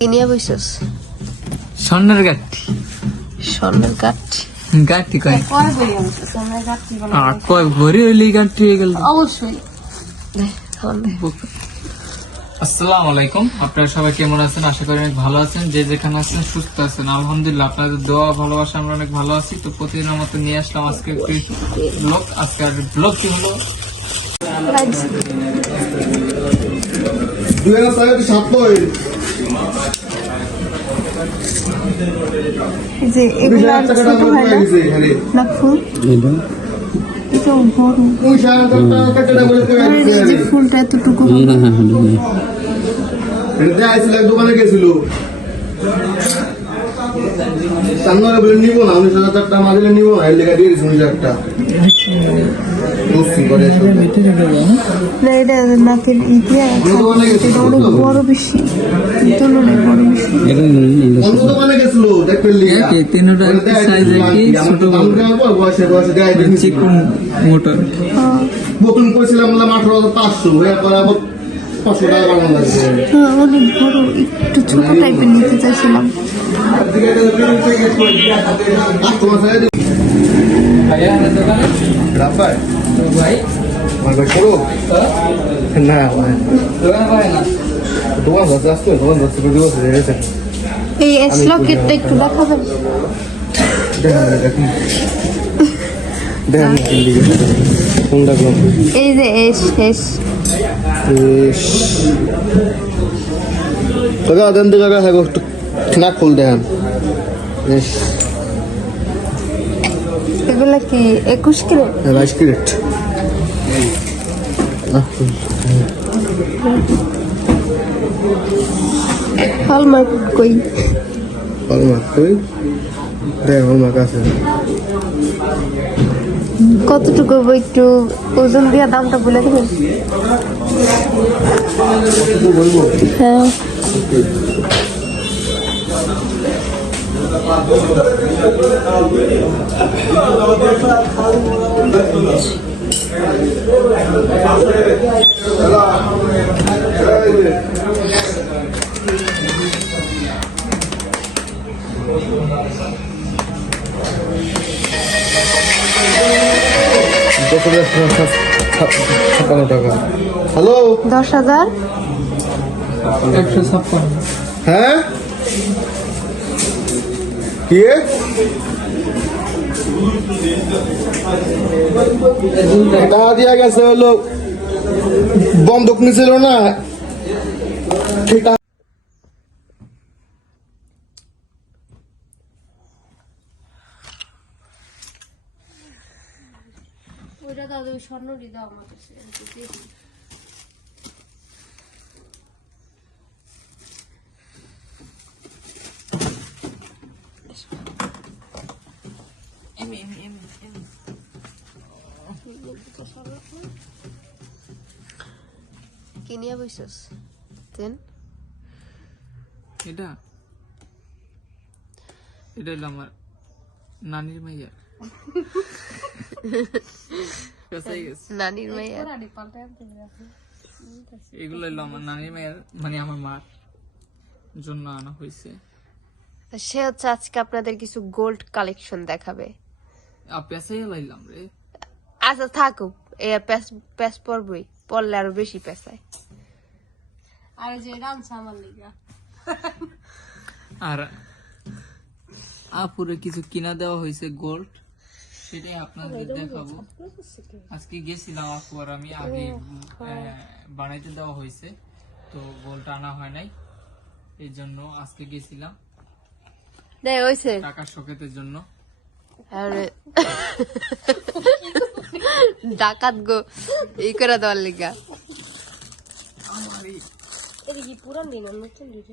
কিনিয়া বইছস স্বর্ণের গাঠি স্বর্ণের গাঠি গাঠি কয় কয় বলি আমি স্বর্ণের গাঠি আর কয় ভরি হইলে গাঠি হয়ে গেল অবশ্যই। আসসালামু আলাইকুম, আপনারা সবাই কেমন আছেন? আশা করি অনেক ভালো আছেন। যে যেখানে আছেন সুস্থ আছেন, আলহামদুলিল্লাহ। আপনাদের দোয়া ভালোবাসা আমরা অনেক ভালো আছি। তো প্রতিদিনের মতো নিয়ে আসলাম আজকে একটি ব্লগ। আজকে আর ব্লগ কি হলো, যে এগুলা ছোট হয় না ফুল, এটা বড় যে ফুলটা এতটুকু দোকানে গেছিল সামনে বলে নিব না, 19,000 মাঝে নিব না, এর লেখা দিয়ে দিয়েছি 19,000 না, এটা নাকের ইতিহাস এটা অনেক বড় বেশি, তুলনায় বড় বেশি। অন্য দোকানে গেছিল দেখবেন মোটর নতুন করেছিলাম 18,500 এরপর আবার 500 টাকা বাড়ানো লাগছে। হ্যাঁ, অনেক বড়, একটু ছোট টাইপের নিতে চাইছিলাম। রাফায় ভাই আমার ভাই করো না দোকান ধরতে আসতো, দোকান ধরতে করে দিবস হয়েছে। এই লকেটটা একটু দেখা যাবে? দেখেন কোনটা কোন এই যে এস এস টাকা দেন তো টাকা হ্যাঁ না ফুল দেখেন এগুলা কি 21 কিলো? 22 ক্যারেট হলমার্ক কই? হলমার্ক কই দেখ, হলমার্ক আছে কতটুকু একটু ওজন দিয়া দামটা বলে দেবেন? বলবো হ্যাঁ, টাকা। হ্যালো 10,000। 156 হ্যাঁ কি টাকা দিয়া গেছে হলো বন্ধক নিছিল না ঠিক আছে। ওইটা দাদা ওই স্বর্ণটি দাও আমার কাছে। কিনিয়া বইছস তেন? এটা এটা হলো আমার নানির মাইয়া। নানির মাইয়া? এগুলো হলো আমার নানির মায়ের, মানে আমার মার জন্য আনা হয়েছে। সে হচ্ছে আজকে আপনাদের কিছু গোল্ড কালেকশন দেখাবে। পেঁচাই লাইলাম রে। আচ্ছা থাকুক, প্যাস পরবই, পরলে আরো বেশি পেঁচায়। আর যে রামসা আমার লিগা আর আপুরে কিছু কিনা দেওয়া হয়েছে গোল্ড, সেটাই আপনাদের দেখাবো। আজকে গেছিলাম আপু আর আমি, আগে বানাইতে দেওয়া হয়েছে, তো গোল্ড আনা হয় নাই, এই জন্য আজকে গেছিলাম টাকার শোকেতের জন্য। ডাকাত গো এই করে দেওয়ার লিগা।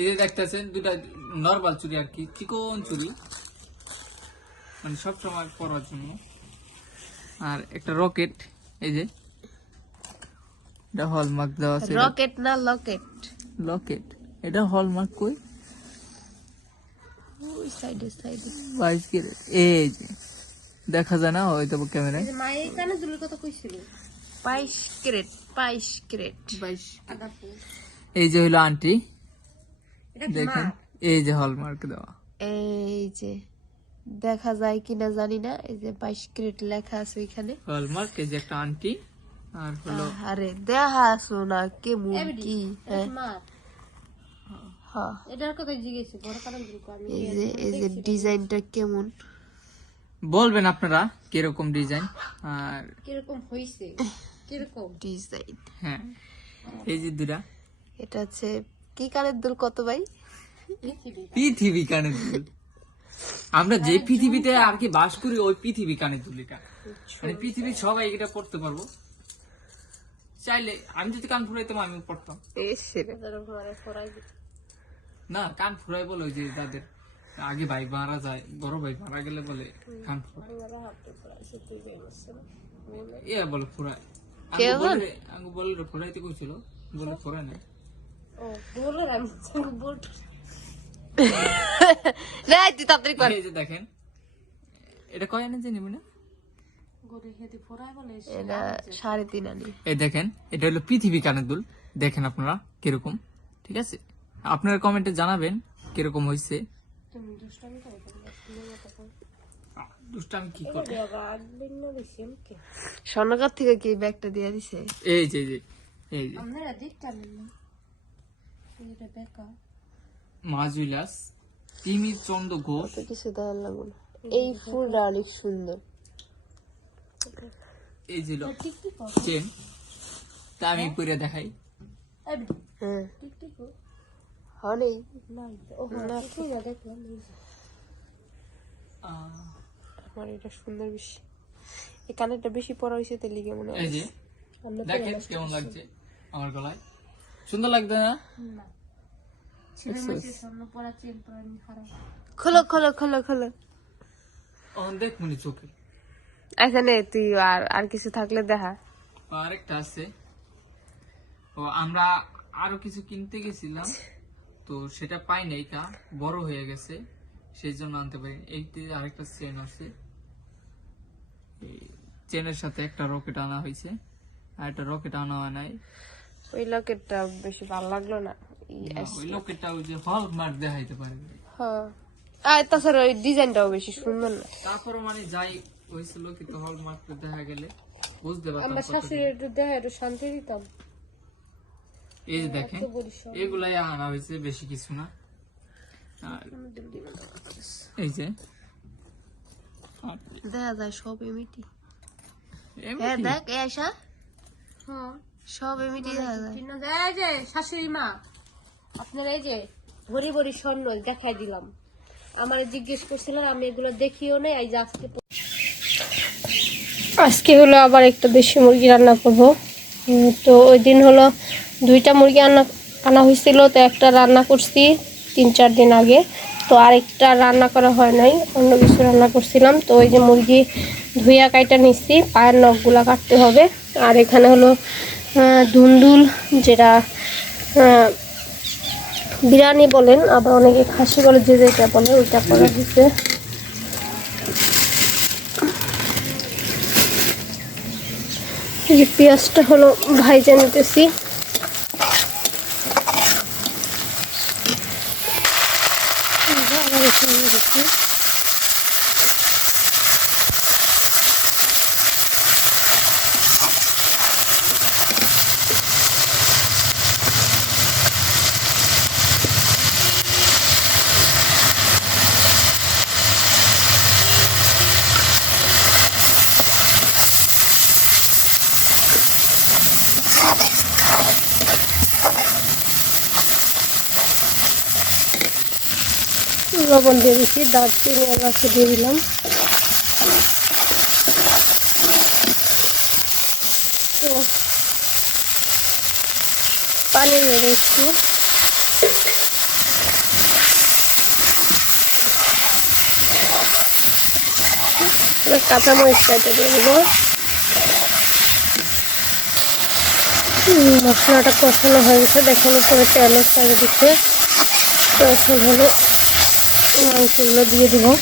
এই যে দেখতেছেন দুটা নরমাল চুড়ি আর কি, চিকন চুড়ি, মানে সবসময় পরার জন্য। আর একটা রকেট, এই যে এটা হলমার্ক দেওয়া আছে। রকেট না লকেট? লকেট। এটা হলমার্ক কই? ওই সাইডে সাইডে 22 ক্যারেট। এই যে দেখা যায় না হয়তো ক্যামেরায়। মায়ের কানে দুলের কথা কইছিল 22 ক্যারেট 22 ক্যারেট 22। এই যে হলো আন্টি, দেখেন এই যে হলমার্ক দেওয়া। এই যে দেখা যায় কিনা জানি না, এই যে 22 ক্যারেট লেখা আছে ওইখানে হলমার্ক। এই যে একটা আন্টি আর হলো আরে দেখা আছো না কেমন কি হ্যাঁ এই যে ডিজাইনটা কেমন বলবেন আপনারা কিরকম ডিজাইন আর কিরকম হইছে কিরকম ডিজাইন। হ্যাঁ এই যে দুটা এটা হচ্ছে কি কানের দুল কত ভাই? পৃথিবী কানের দুল। আমরা যে পৃথিবীতে আর কি বাস করি ওই পৃথিবী কানের দুল। এটা মানে পৃথিবীর সবাই এটা পড়তে পারবো চাইলে। আমি যদি কান ফুরাইতাম আমি পড়তাম না। কান ফুরাই বলে ওই যে যাদের আগে ভাই মারা যায়, বড় ভাই মারা গেলে বলে কান ফুরাই, এ বলে ফুরাই। আমি বলে ফুরাইতে কইছিল, বলে ফুরাই না। এই যে দেখেন এটা কয় আনে জানি না, এটা 3.5 আনি। এই দেখেন এটা হলো পৃথিবী কানের দুল। দেখেন আপনারা কিরকম, ঠিক আছে? আপনারা কমেন্টে জানাবেন কিরকম হয়েছে। দুষ্টামি কি করে স্বর্ণকার থেকে কি ব্যাগটা দিয়ে দিছে? এই যে এই যে মাজুইলাস তিমি চন্দ্র ঘোষ। কিছু দেওয়ার লাগবে না, এই ফুলটা অনেক সুন্দর। এই যে চেন তা আমি পরে দেখাই। হ্যাঁ হলেই আমার এটা সুন্দর বেশি, এই কানেরটা বেশি পরা হয়েছে তেলি কেমন। এই যে দেখেন কেমন লাগছে আমার গলায়, সুন্দর লাগছে না? খোলো খোলো খোলো খোলো। দেখ মনে চোখে। আচ্ছা নে তুই আর কিছু থাকলে দেখা। আরেকটা আছে, ও আমরা আরো কিছু কিনতে গেছিলাম তো সেটা পাই নাই, তা বড় হয়ে গেছে সেই জন্য আনতে পারি। এইতে আরেকটা চেন আছে, চেনের সাথে একটা রকেট আনা হয়েছে আর একটা রকেট আনা হয় নাই। ওই লকেটটা বেশি ভালো লাগলো না, ওই লকেটটা ওই যে হলমার্ক দেখাইতে পারে। হ্যাঁ আর তাছাড়া ওই ডিজাইনটাও বেশি সুন্দর না। তারপরে মানে যাই হয়েছিল কিন্তু হলমার্ক দেখা গেলে বুঝতে পারতাম। আমরা শাশুড়ি একটু দেখা একটু শান্তি দিতাম। এই যে দেখেন এগুলাই আনা হয়েছে, বেশি কিছু না। আর এই যে দেখা যায় সব এমিটি। হ্যাঁ দেখ এসা সব এমিটি দেখা যায়। এই যে শাশুড়ি মা আপনার এই যে ভরি ভরি স্বর্ণ দেখাই দিলাম, আমার জিজ্ঞেস করছিলেন আমি এগুলো দেখিও নাই। এই যে আজকে হলো আবার একটা দেশি মুরগি রান্না করব। তো ওই দিন হলো 2টা মুরগি আনা হয়েছিল, তো একটা রান্না করছি 3-4 দিন আগে, তো আরেকটা রান্না করা হয় নাই, অন্য কিছু রান্না করছিলাম। তো ওই যে মুরগি ধুইয়া কাইটা নিচ্ছি, পায়ের নখগুলা কাটতে হবে। আর এখানে হলো ধুন্দুল, যেটা বিরিয়ানি বলেন, আবার অনেকে খাসি বলে, যে যেটা বলে ওইটা করা হয়েছে। এই পেঁয়াজটা হলো ভাইজা নিতেছি। লবণ দিয়ে দিচ্ছি, দারচিনি এলাচি দিয়ে দিলাম। তো পানি দিয়ে দিচ্ছি। কাঁচামরিচ কাটে দিয়ে দেবো। মশলাটা কষানো হয়ে গেছে, দেখুন উপরে তেলও ছেড়ে দিচ্ছে। তো এখন হলো মাংসগুলো দিয়ে দেবো।